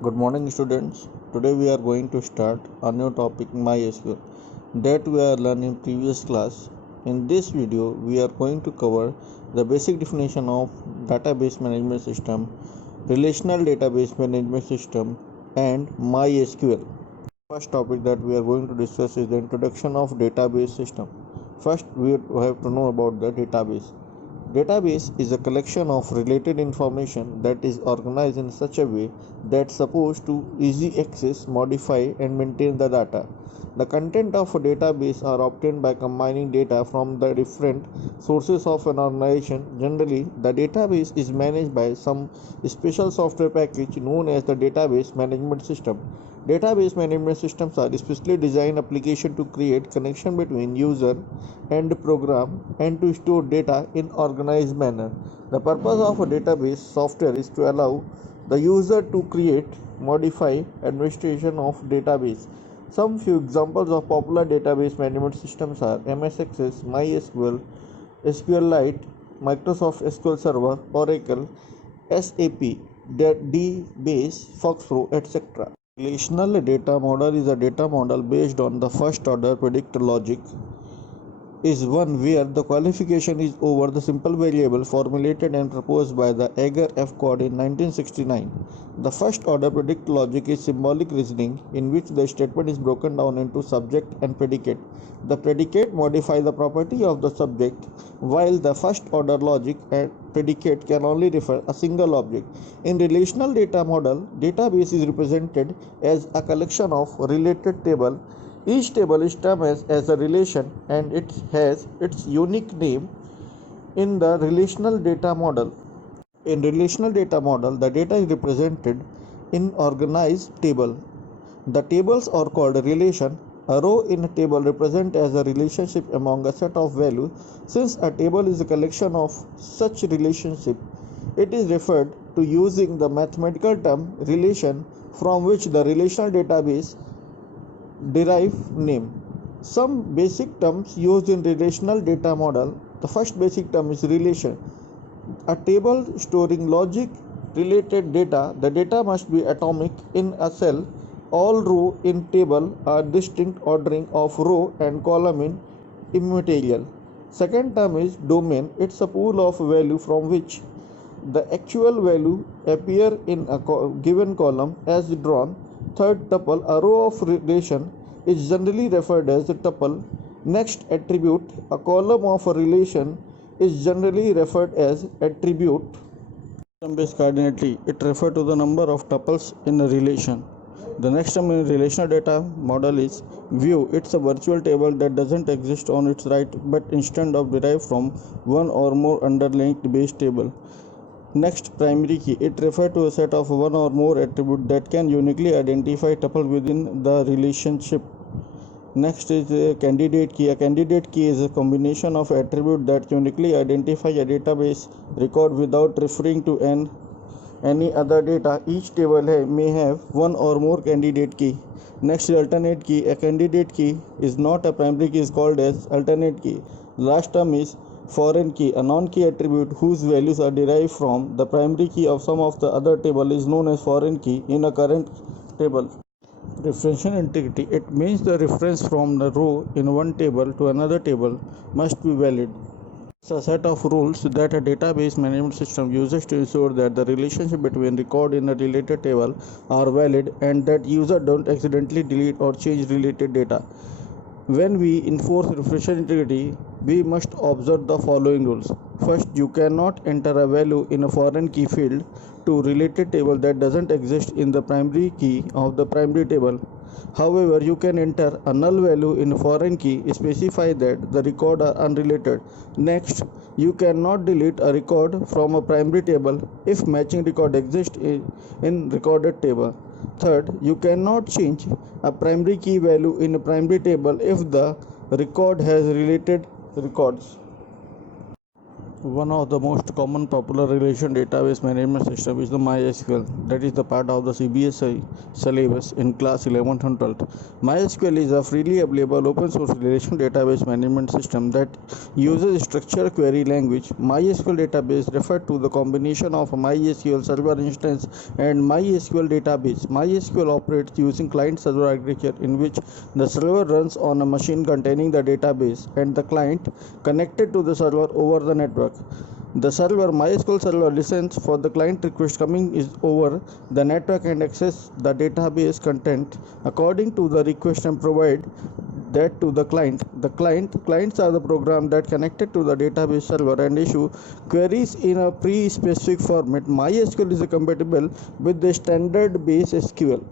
Good morning, students. Today we are going to start a new topic MySQL that we are learned in previous class. In this video, we are going to cover the basic definition of database management system, relational database management system, and MySQL. First topic that we are going to discuss is the introduction of database system. First, we have to know about the database. Database is a collection of related information that is organized in such a way that supposed to easy access, modify and maintain the data. The content of a database are obtained by combining data from the different sources of an organization. Generally, the database is managed by some special software package known as the database management system. Database management systems are specially designed application to create connection between user and program and to store data in organized manner. The purpose of a database software is to allow the user to create, modify, administration of database. Some few examples of popular database management systems are MS Access, MySQL, SQLite, Microsoft SQL Server, Oracle, SAP, DBase, Foxpro, etc. Relational data model is a data model based on the first order predictor logic is one where the qualification is over the simple variable formulated and proposed by the Agar F. Codd in 1969. The first order predict logic is symbolic reasoning in which the statement is broken down into subject and predicate. The predicate modifies the property of the subject, while the first order logic and predicate can only refer a single object. In relational data model, database is represented as a collection of related table. Each table is termed as a relation and it has its unique name in the relational data model. In relational data model, the data is represented in organized table. The tables are called a relation. A row in a table represents as a relationship among a set of values. Since a table is a collection of such relationship, it is referred to using the mathematical term relation from which the relational database derive name. Some basic terms used in relational data model. The first basic term is relation. A table storing logic related data. The data must be atomic in a cell. All row in table are distinct ordering of row and column in immaterial. Second term is domain. It's a pool of value from which the actual value appear in a given column as drawn. Third, tuple. A row of relation is generally referred as a tuple. Next, attribute. A column of a relation is generally referred as attribute. Based coordinate, it refers to the number of tuples in a relation. The next term in relational data model is view. It's a virtual table that doesn't exist on its right but instead of derived from one or more underlying base table. Next, primary key. It refers to a set of one or more attributes that can uniquely identify tuple within the relationship. Next is a candidate key. A candidate key is a combination of attributes that uniquely identify a database record without referring to any other data. Each table may have one or more candidate key. Next is alternate key. A candidate key is not a primary key, is called as alternate key. Last term is foreign key. A non-key attribute whose values are derived from the primary key of some of the other table is known as foreign key in a current table. Referential integrity. It means the reference from the row in one table to another table must be valid. It's a set of rules that a database management system uses to ensure that the relationship between record in a related table are valid and that user don't accidentally delete or change related data. When we enforce referential integrity, we must observe the following rules. First, you cannot enter a value in a foreign key field to related table that doesn't exist in the primary key of the primary table. However, you can enter a null value in a foreign key, specify that the record are unrelated. Next, you cannot delete a record from a primary table if matching record exists in recorded table. Third, you cannot change a primary key value in a primary table if the record has related records. One of the most common popular relation database management system is the MySQL. That is the part of the CBSI syllabus in class 11th and 12th. MySQL is a freely available open source relation database management system that uses structured query language. MySQL database refer to the combination of a MySQL server instance and MySQL database. MySQL operates using client-server architecture in which the server runs on a machine containing the database and the client connected to the server over the network. The server MySQL server listens for the client request coming is over the network and access the database content according to the request and provide that to the client. The clients are the program that connected to the database server and issue queries in a pre-specific format. MySQL is compatible with the standard base SQL.